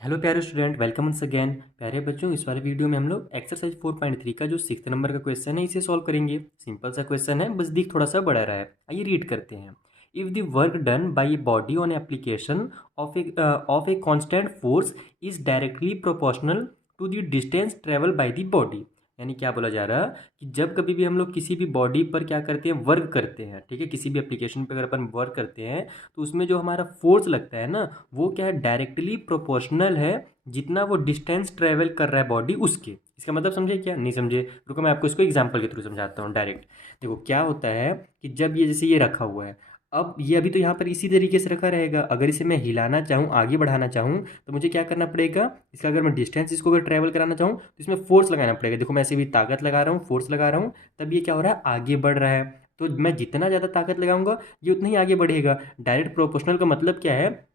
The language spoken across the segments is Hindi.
हेलो प्यारे स्टूडेंट, वेलकम वंस अगेन। प्यारे बच्चों, इस वाले वीडियो में हम लोग एक्सरसाइज 4.3 का जो 6th नंबर का क्वेश्चन है इसे सॉल्व करेंगे। सिंपल सा क्वेश्चन है, बस दिख थोड़ा सा बड़ा रहा है। आइए रीड करते हैं। If the work done by a body on application of a constant force is directly proportional to the distance travel by the body. यानी क्या बोला जा रहा है कि जब कभी भी हम लोग किसी भी बॉडी पर क्या करते हैं, वर्क करते हैं, ठीक है, किसी भी एप्लीकेशन पर अगर अपन वर्क करते हैं तो उसमें जो हमारा फोर्स लगता है ना, वो क्या है, डायरेक्टली प्रोपोर्शनल है जितना वो डिस्टेंस ट्रेवल कर रहा है बॉडी उसके। इसका मतलब समझे क्या? नहीं समझे? रुको, मैं आपको इसको एग्जांपल के थ्रू समझाता हूँ डायरेक्ट। देखो क्या होता है कि जब ये जैसे ये रखा हुआ है, अब ये अभी तो यहाँ पर इसी तरीके से रखा रहेगा। अगर इसे मैं हिलाना चाहूँ, आगे बढ़ाना चाहूँ, तो मुझे क्या करना पड़ेगा? इसका अगर मैं डिस्टेंस इसको अगर ट्रैवल कराना चाहूँ तो इसमें फोर्स लगाना पड़ेगा। देखो मैं ऐसे भी ताकत लगा रहा हूँ, फोर्स लगा रहा हूँ, तब ये क्या हो रहा है, आगे बढ़ रहा है। तो मैं जितना ज़्यादा ताकत लगाऊंगा ये उतना ही आगे बढ़ेगा। डायरेक्ट प्रोपोर्शनल का मतलब क्या है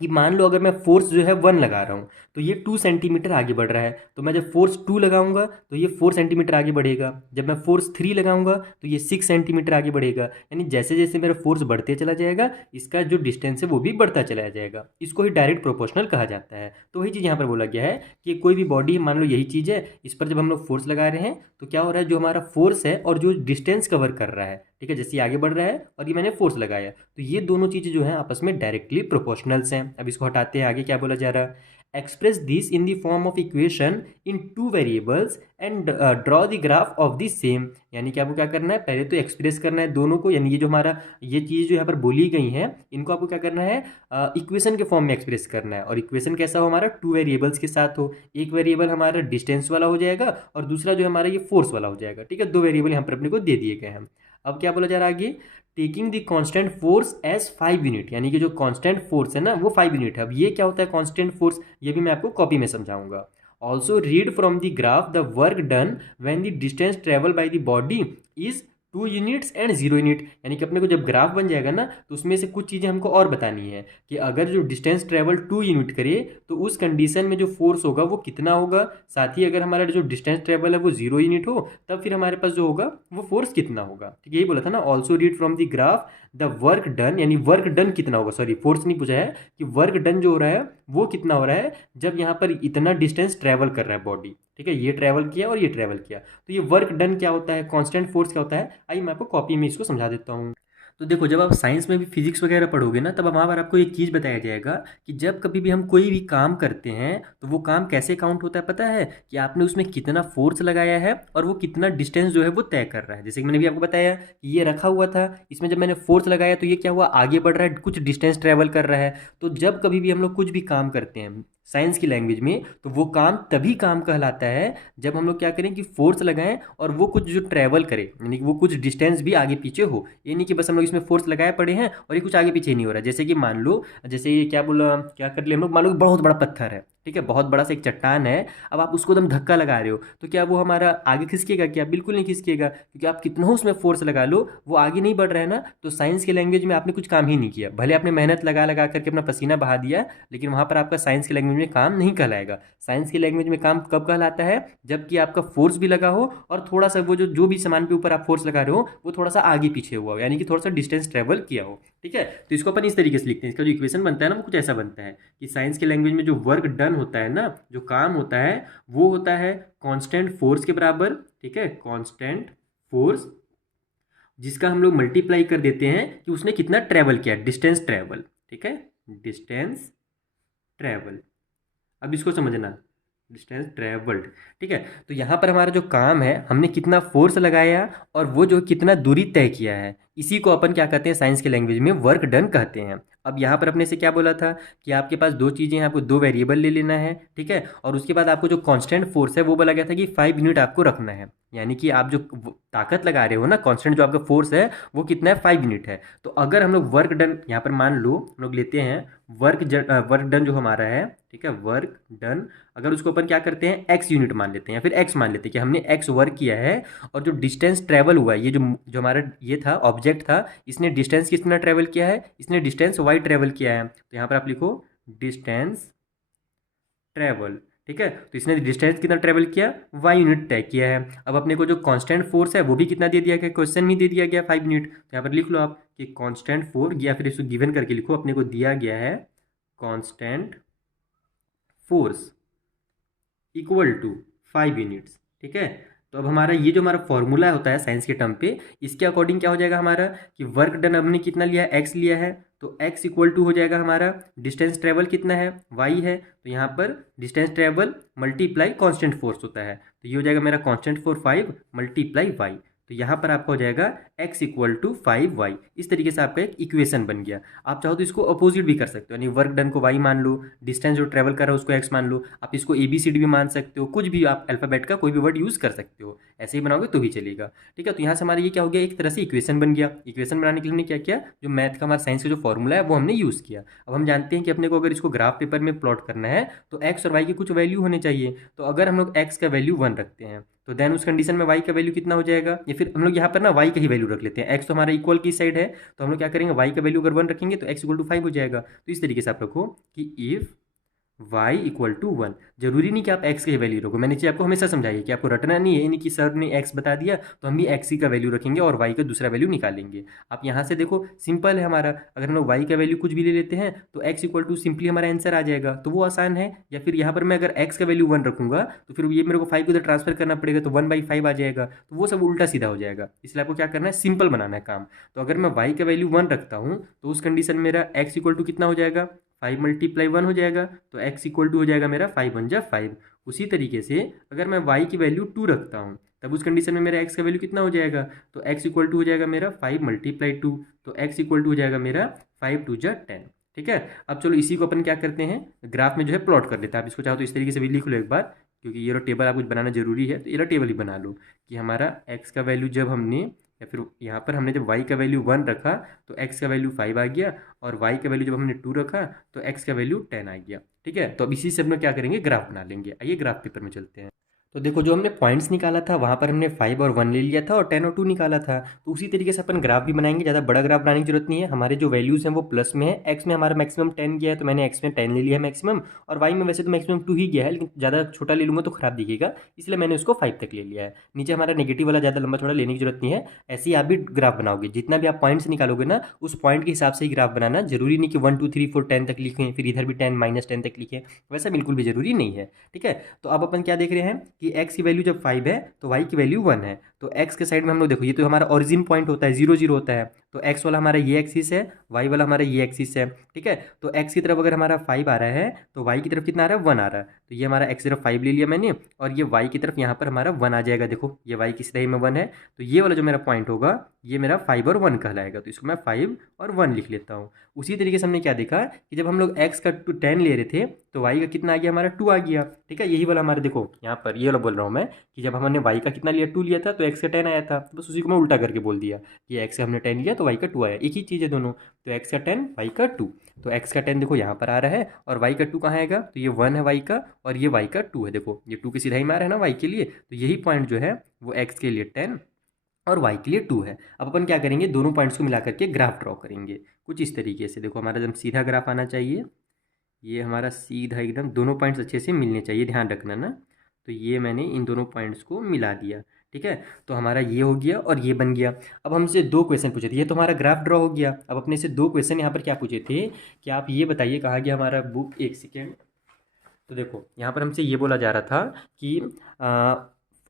कि मान लो अगर मैं फोर्स जो है 1 लगा रहा हूँ तो ये 2 सेंटीमीटर आगे बढ़ रहा है, तो मैं जब फोर्स 2 लगाऊंगा तो ये 4 सेंटीमीटर आगे बढ़ेगा। जब मैं फोर्स 3 लगाऊंगा तो ये 6 सेंटीमीटर आगे बढ़ेगा। यानी जैसे जैसे मेरा फोर्स बढ़ते चला जाएगा, इसका जो डिस्टेंस है वो भी बढ़ता चला जाएगा। इसको ही डायरेक्ट प्रोपोर्शनल कहा जाता है। तो वही चीज़ यहाँ पर बोला गया है कि कोई भी बॉडी है, मान लो यही चीज़ है, इस पर जब हम लोग फोर्स लगा रहे हैं तो क्या हो रहा है, जो हमारा फोर्स है और जो डिस्टेंस कवर कर रहा है, ठीक है, जैसे ये आगे बढ़ रहा है और ये मैंने फोर्स लगाया, तो ये दोनों चीज़ें जो हैं आपस में डायरेक्टली प्रोपोर्शनल्स हैं। अब इसको हटाते हैं, आगे क्या बोला जा रहा है, express this in the form of equation in two variables and draw the graph of the same. यानी कि आपको क्या करना है, पहले तो एक्सप्रेस करना है दोनों को, यानी ये जो हमारा ये चीज़ जो यहाँ पर बोली गई है इनको आपको क्या करना है, इक्वेशन के फॉर्म में एक्सप्रेस करना है। और इक्वेशन कैसा हो, हमारा टू वेरिएबल्स के साथ हो। एक वेरिएबल हमारा डिस्टेंस वाला हो जाएगा और दूसरा जो हमारा ये फोर्स वाला हो जाएगा। ठीक है, दो वेरिएबल यहाँ पर अपने को दे दिए गए हैं। अब क्या बोला जा रहा है आगे, taking the constant force as 5 unit, यानी कि जो कांस्टेंट फोर्स है ना वो 5 यूनिट है। अब ये क्या होता है कांस्टेंट फोर्स, ये भी मैं आपको कॉपी में समझाऊंगा। Also read from the graph the work done when the distance travel by the body is 2 units and 0 unit. यानी कि अपने को जब ग्राफ बन जाएगा ना तो उसमें से कुछ चीज़ें हमको और बतानी है कि अगर जो डिस्टेंस ट्रेवल 2 यूनिट करे तो उस कंडीशन में जो फोर्स होगा वो कितना होगा, साथ ही अगर हमारा जो डिस्टेंस ट्रेवल है वो 0 यूनिट हो तब फिर हमारे पास जो होगा वो फोर्स कितना होगा। ठीक है, यही बोला था ना, also read from the graph the work done, यानी वर्क डन कितना होगा, सॉरी फोर्स नहीं पूछा है, कि वर्क डन जो हो रहा है वो कितना हो रहा है जब यहाँ पर इतना डिस्टेंस ट्रेवल कर रहा है बॉडी। ठीक है, ये ट्रेवल किया और ये ट्रेवल किया, तो ये वर्क डन क्या होता है, कांस्टेंट फोर्स क्या होता है, आइए मैं आपको कॉपी में इसको समझा देता हूँ। तो देखो, जब आप साइंस में भी फिजिक्स वगैरह पढ़ोगे ना, तब वहाँ पर आपको एक चीज़ बताया जाएगा कि जब कभी भी हम कोई भी काम करते हैं तो वो काम कैसे काउंट होता है पता है, कि आपने उसमें कितना फोर्स लगाया है और वो कितना डिस्टेंस जो है वो तय कर रहा है। जैसे कि मैंने भी आपको बताया कि ये रखा हुआ था, इसमें जब मैंने फोर्स लगाया तो ये क्या हुआ, आगे बढ़ रहा है, कुछ डिस्टेंस ट्रेवल कर रहा है। तो जब कभी भी हम लोग कुछ भी काम करते हैं साइंस की लैंग्वेज में, तो वो काम तभी काम कहलाता है जब हम लोग क्या करें कि फोर्स लगाएं और वो कुछ जो ट्रैवल करे, यानी कि वो कुछ डिस्टेंस भी आगे पीछे हो। ये नहीं कि बस हम लोग इसमें फोर्स लगाए पड़े हैं और ये कुछ आगे पीछे नहीं हो रहा है। जैसे कि मान लो, जैसे ये क्या बोला, क्या कर ले हम लोग, मान लो कि बहुत बड़ा पत्थर है, ठीक है, बहुत बड़ा सा एक चट्टान है। अब आप उसको एकदम धक्का लगा रहे हो तो क्या वो हमारा आगे खिसकेगा? क्या बिल्कुल नहीं खिसकेगा, क्योंकि आप कितना हो उसमें फोर्स लगा लो वो आगे नहीं बढ़ रहा है ना। तो साइंस की लैंग्वेज में आपने कुछ काम ही नहीं किया, भले आपने मेहनत लगा लगा करके अपना पसीना बहा दिया, लेकिन वहाँ पर आपका साइंस की लैंग्वेज में काम नहीं कहलाएगा। साइंस की लैंग्वेज में काम कब कहलाता है, जबकि आपका फोर्स भी लगा हो और थोड़ा सा वो जो जो भी सामान के ऊपर आप फोर्स लगा रहे हो वो थोड़ा सा आगे पीछे हुआ हो, यानी कि थोड़ा सा डिस्टेंस ट्रेवल किया हो। ठीक है, तो इसको अपन इस तरीके से लिखते हैं। इसका जो इक्वेशन बनता है ना वो कुछ ऐसा बनता है कि साइंस की लैंग्वेज में जो वर्क डन होता है ना, जो काम होता है वो होता है कांस्टेंट फोर्स के बराबर। ठीक है, कांस्टेंट फोर्स जिसका हम लोग मल्टीप्लाई कर देते हैं कि उसने कितना ट्रेवल किया, डिस्टेंस ट्रेवल। ठीक है, डिस्टेंस ट्रेवल। अब इसको समझना, डिस्टेंस ट्रेवल्ड। ठीक है, तो यहाँ पर हमारा जो काम है, हमने कितना फोर्स लगाया और वो जो कितना दूरी तय किया है, इसी को अपन क्या कहते हैं साइंस के लैंग्वेज में वर्क डन कहते हैं। अब यहाँ पर अपने से क्या बोला था कि आपके पास दो चीज़ें हैं, आपको दो वेरिएबल ले लेना है। ठीक है, और उसके बाद आपको जो कांस्टेंट फोर्स है वो बोला गया था कि 5 यूनिट आपको रखना है। यानी कि आप जो ताकत लगा रहे हो ना, कांस्टेंट जो आपका फोर्स है वो कितना है, 5 यूनिट है। तो अगर हम लोग वर्क डन यहाँ पर मान लो हम लोग लेते हैं वर्क डन जो हमारा है, ठीक है, वर्क डन, अगर उसको अपन क्या करते हैं एक्स यूनिट मान लेते हैं या फिर एक्स मान लेते हैं कि हमने एक्स वर्क किया है, और जो डिस्टेंस ट्रेवल हुआ है, ये जो जो हमारा ये था ऑब्जेक्ट था, इसने डिस्टेंस कितना ट्रेवल किया है, इसने डिस्टेंस वाई ट्रेवल किया है। तो यहाँ पर आप लिखो डिस्टेंस ट्रेवल। ठीक है, तो इसने डिस्टेंस कितना ट्रेवल किया, वाई यूनिट तय किया है। अब अपने को जो कांस्टेंट फोर्स है वो भी कितना दे दिया गया, क्वेश्चन में दे दिया गया 5 यूनिट। तो यहाँ पर लिख लो आप कि कांस्टेंट फोर्स, या फिर इसको गिवन करके लिखो, अपने को दिया गया है constant force equal to 5 units. ठीक है, तो अब हमारा ये जो हमारा फॉर्मूला होता है साइंस के टर्म पे, इसके अकॉर्डिंग क्या हो जाएगा हमारा कि वर्क डन हमने कितना लिया है, एक्स लिया है, तो एक्स इक्वल टू हो जाएगा हमारा डिस्टेंस ट्रेवल कितना है, वाई है, तो यहाँ पर distance travel multiply constant force होता है, तो ये हो जाएगा मेरा कांस्टेंट फोर्स 5 मल्टीप्लाई वाई। तो यहाँ पर आपका हो जाएगा x इक्वल टू 5y। इस तरीके से आपका एक इक्वेशन बन गया। आप चाहो तो इसको अपोजिट भी कर सकते हो, यानी वर्क डन को y मान लो, डिस्टेंस जो ट्रेवल कर रहा है उसको x मान लो, आप इसको ABCD भी मान सकते हो, कुछ भी आप अल्फ़ाबेट का कोई भी वर्ड यूज़ कर सकते हो, ऐसे ही बनाओगे तो भी चलेगा। ठीक है, तो यहाँ से हमारा ये क्या हो गया, एक तरह से इक्वेशन बन गया। इक्वेशन बनाने के लिए हमने क्या किया, जो मैथ का हमारा साइंस का जो फॉर्मूला है वो हमने यूज़ किया। अब हम जानते हैं कि अपने को अगर इसको ग्राफ पेपर में प्लॉट करना है तो x और y की कुछ वैल्यू होने चाहिए। तो अगर हम लोग x का वैल्यू 1 रखते हैं तो देन उस कंडीशन में y का वैल्यू कितना हो जाएगा, या फिर हम लोग यहाँ पर ना y का ही वैल्यू रख लेते हैं, x तो हमारा इक्वल की साइड है, तो हम लोग क्या करेंगे, y का वैल्यू अगर 1 रखेंगे तो x इक्वल टू 5 हो जाएगा। तो इस तरीके से आप रखो कि इफ़ y इक्वल टू 1, जरूरी नहीं कि आप x की वैल्यू रखो, मैंने चीज़ आपको हमेशा समझाई कि आपको रटना नहीं है, यानी कि सर ने x बता दिया तो हम भी x ही का वैल्यू रखेंगे और y का दूसरा वैल्यू निकालेंगे। आप यहाँ से देखो सिंपल है हमारा, अगर हम लोग y का वैल्यू कुछ भी ले लेते हैं तो x इक्वल टू सिंपली हमारा आंसर आ जाएगा, तो वो आसान है। या फिर यहाँ पर मैं अगर x का वैल्यू 1 रखूंगा तो फिर ये मेरे को 5 को इधर ट्रांसफर करना पड़ेगा, तो 1/5 आ जाएगा, तो वो सब उल्टा सीधा हो जाएगा। इसलिए आपको क्या करना है, सिंपल बनाना है काम। तो अगर मैं y का वैल्यू 1 रखता हूँ तो उस कंडीशन में मेरा x इक्वल टू कितना हो जाएगा, 5 मल्टीप्लाई 1 हो जाएगा, तो x इक्वल टू हो जाएगा मेरा 5 1 जा 5। उसी तरीके से अगर मैं y की वैल्यू 2 रखता हूँ तब उस कंडीशन में मेरा x का वैल्यू कितना हो जाएगा, तो x इक्वल टू हो जाएगा मेरा 5 मल्टीप्लाई 2, तो x इक्वल टू हो जाएगा मेरा 5 2 जा 10। ठीक है, अब चलो इसी को अपन क्या करते हैं, ग्राफ में जो है प्लॉट कर लेते हैं। आप इसको चाहो तो इस तरीके से भी लिख लो एक बार, क्योंकि ये टेबल आपको बनाना जरूरी है, तो ये टेबल ही बना लो कि हमारा x का वैल्यू जब हमने, या फिर यहाँ पर हमने जब y का वैल्यू 1 रखा तो x का वैल्यू 5 आ गया, और y का वैल्यू जब हमने 2 रखा तो x का वैल्यू 10 आ गया। ठीक है, तो अब इसी से हम लोग क्या करेंगे, ग्राफ बना लेंगे। आइए ग्राफ पेपर में चलते हैं। तो देखो जो हमने पॉइंट्स निकाला था वहाँ पर हमने 5 और 1 ले लिया था और 10 और 2 निकाला था, तो उसी तरीके से अपन ग्राफ भी बनाएंगे। ज़्यादा बड़ा ग्राफ बनाने की जरूरत नहीं है, हमारे जो वैल्यूज़ हैं वो प्लस में है। एक्स में हमारा मैक्सिमम 10 गया है तो मैंने एक्स में 10 ले लिया है मैक्सिमम, और वाई में वैसे तो मैक्सिमम 2 ही गया है, लेकिन ज़्यादा छोटा ले लूँगा तो खराब दिखेगा, इसलिए मैंने उसको 5 तक ले लिया है। नीचे हमारा नेगेटिव वाला ज़्यादा लंबा छोटा लेने की जरूरत नहीं है। ऐसे ही आप भी ग्राफ बनाओगे, जितना भी आप पॉइंट्स निकालोगे ना उस पॉइंट के हिसाब से ही ग्राफ बनाना। जरूरी नहीं कि 1 2 3 4 10 तक लिखें, फिर इधर भी 10 -10 तक लिखें, वैसा बिल्कुल भी जरूरी नहीं है। ठीक है, तो अब अपन क्या देख रहे हैं कि एक्स की वैल्यू जब 5 है तो y की वैल्यू 1 है, तो x के साइड में हम लोग देखो ये तो हमारा ओरिजिन पॉइंट होता है, 0 0 होता है, तो x वाला हमारा ये एक्सिस है, y वाला हमारा ये एक्सिस है। ठीक है, तो x की तरफ अगर हमारा 5 आ रहा है तो y की तरफ कितना आ रहा है, 1 आ रहा है, तो ये हमारा x की तरफ 5 ले लिया मैंने, और ये y की तरफ यहाँ पर हमारा 1 आ जाएगा। देखो ये y की सतह में 1 है, तो ये वाला जो मेरा पॉइंट होगा ये मेरा 5 और 1 कहलाएगा, तो इसको मैं 5 और 1 लिख लेता हूँ। उसी तरीके से हमने क्या देखा कि जब हम लोग x का 10 ले रहे थे तो y का कितना आ गया, हमारा 2 आ गया। ठीक है, यही वाला हमारे देखो यहाँ पर ये वाला बोल रहा हूँ मैं कि जब हमने y का कितना लिया, 2 लिया था, तो x का 10 आया था, तो बस उसी को मैं उल्टा करके बोल दिया कि x का हमने 10 लिया तो y का 2 आया, एक ही चीज़ है दोनों, तो x का 10 y का 2, तो x का 10 देखो यहाँ पर आ रहा है और y का 2 कहाँ आएगा, तो ये 1 है y का और ये y का 2 है। देखो ये 2 के सीधा ही मार है ना y के लिए, तो यही पॉइंट जो है वो x के लिए 10 और y के लिए 2 है। अब अपन क्या करेंगे, दोनों पॉइंट्स को मिला करके ग्राफ ड्रॉ करेंगे कुछ इस तरीके से। देखो हमारा जब सीधा ग्राफ आना चाहिए, ये हमारा सीधा एकदम, दोनों पॉइंट्स अच्छे से मिलने चाहिए, ध्यान रखना ना। तो ये मैंने इन दोनों पॉइंट्स को मिला दिया। ठीक है, तो हमारा ये हो गया और ये बन गया। अब हमसे 2 क्वेश्चन पूछे थे, ये तो हमारा ग्राफ ड्रॉ हो गया। अब अपने से 2 क्वेश्चन यहाँ पर क्या पूछे थे कि आप ये बताइए, कहाँ गया हमारा बुक, एक सेकेंड। तो देखो यहाँ पर हमसे ये बोला जा रहा था कि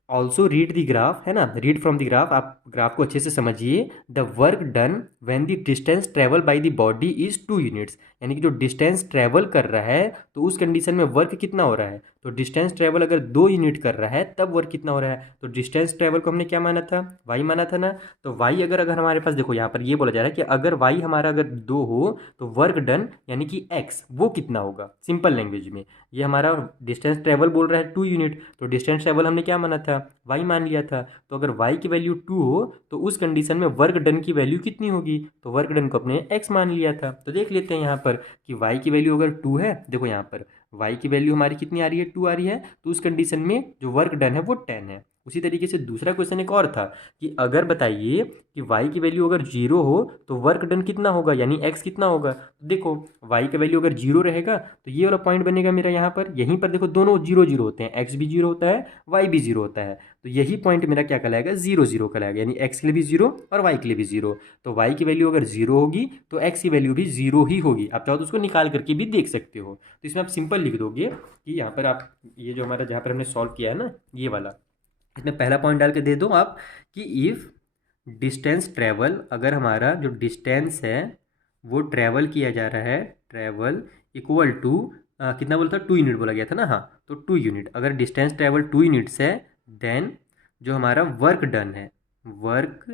ऑल्सो रीड द ग्राफ, है ना, रीड फ्रॉम द ग्राफ, आप ग्राफ को अच्छे से समझिए। The work done when the distance travel by the body is 2 units, यानी कि जो डिस्टेंस ट्रेवल कर रहा है तो उस कंडीशन में वर्क कितना हो रहा है, तो डिस्टेंस ट्रेवल अगर 2 यूनिट कर रहा है तब वर्क कितना हो रहा है। तो डिस्टेंस ट्रेवल को हमने क्या माना था, वाई माना था ना, तो वाई अगर अगर हमारे पास, देखो यहाँ पर ये बोला जा रहा है कि अगर वाई हमारा अगर 2 हो तो वर्क डन यानी कि एक्स वो कितना होगा, सिंपल लैंग्वेज में। ये हमारा डिस्टेंस ट्रेवल बोल रहा है 2 यूनिट, तो डिस्टेंस ट्रेवल हमने क्या माना था, वाई मान लिया था, तो अगर वाई की वैल्यू 2 हो तो उस कंडीशन में वर्क डन की वैल्यू कितनी होगी, तो वर्क डन को अपने एक्स मान लिया था। तो देख लेते हैं यहाँ पर कि वाई की वैल्यू अगर 2 है, देखो यहाँ पर y की वैल्यू हमारी कितनी आ रही है, 2 आ रही है, तो उस कंडीशन में जो वर्क डन है वो 10 है। उसी तरीके से दूसरा क्वेश्चन एक और था कि अगर बताइए कि y की वैल्यू अगर 0 हो तो वर्क डन कितना होगा, यानी x कितना होगा। तो देखो y का वैल्यू अगर 0 रहेगा तो ये वाला पॉइंट बनेगा मेरा यहाँ पर, यहीं पर देखो दोनों 0 0 होते हैं, x भी 0 होता है, y भी 0 होता है, तो यही पॉइंट मेरा क्या कहलाएगा, 0 0 कहलाएगा, यानी x के लिए भी 0 और y के लिए भी 0। तो y की वैल्यू अगर 0 होगी तो x की वैल्यू भी 0 ही होगी। आप चाहो तो उसको निकाल करके भी देख सकते हो। तो इसमें आप सिंपल लिख दोगे कि यहाँ पर आप ये जो हमारा जहाँ पर हमने सॉल्व किया है ना ये वाला, इसमें पहला पॉइंट डाल के दे दो आप कि इफ़ डिस्टेंस ट्रेवल, अगर हमारा जो डिस्टेंस है वो ट्रेवल किया जा रहा है, ट्रेवल इक्वल टू कितना बोला था, 2 यूनिट बोला गया था ना, हाँ, तो 2 यूनिट, अगर डिस्टेंस ट्रेवल 2 यूनिट्स है देन जो हमारा वर्क डन है, वर्क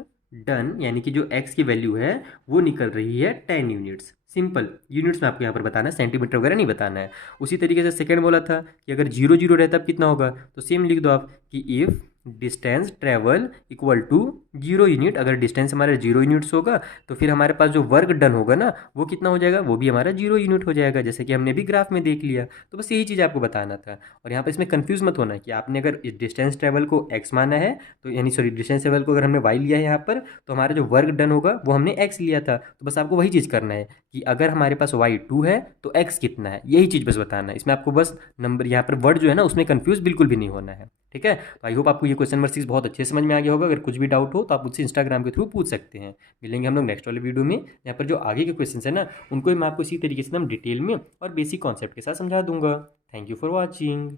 डन यानी कि जो एक्स की वैल्यू है वो निकल रही है 10 यूनिट्स। सिंपल, यूनिट्स में आपको यहाँ पर बताना है, सेंटीमीटर वगैरह नहीं बताना है। उसी तरीके से सेकंड बोला था कि अगर 0 0 रहता तब कितना होगा, तो सेम लिख दो आप कि if distance travel equal to 0 unit, अगर डिस्टेंस हमारा 0 यूनिट्स होगा तो फिर हमारे पास जो वर्क डन होगा ना वो कितना हो जाएगा, वो भी हमारा 0 यूनिट हो जाएगा, जैसे कि हमने भी ग्राफ में देख लिया। तो बस यही चीज़ आपको बताना था। और यहाँ पर इसमें कंफ्यूज मत होना कि आपने अगर इस डिस्टेंस ट्रेवल को x माना है तो यानी सॉरी डिस्टेंस ट्रेवल को अगर हमने y लिया है यहाँ पर तो हमारा जो वर्क डन होगा वो हमने x लिया था। तो बस आपको वही चीज़ करना है कि अगर हमारे पास y 2 है तो x कितना है, यही चीज़ बस बताना है। इसमें आपको बस नंबर यहाँ पर वर्ड जो है ना उसमें कंफ्यूज बिल्कुल भी नहीं होना है। ठीक है, तो आई होप आपको ये क्वेश्चन नंबर 6 बहुत अच्छे से समझ में आ गया होगा। अगर कुछ भी डाउट हो तो आप मुझसे इंस्टाग्राम के थ्रू पूछ सकते हैं। मिलेंगे हम लोग नेक्स्ट वाले वीडियो में, यहाँ पर जो आगे के क्वेश्चन है ना उनको मैं आपको इसी तरीके से एकदम डिटेल में और बेसिक कॉन्सेप्ट के साथ समझा दूंगा। Thank you for watching.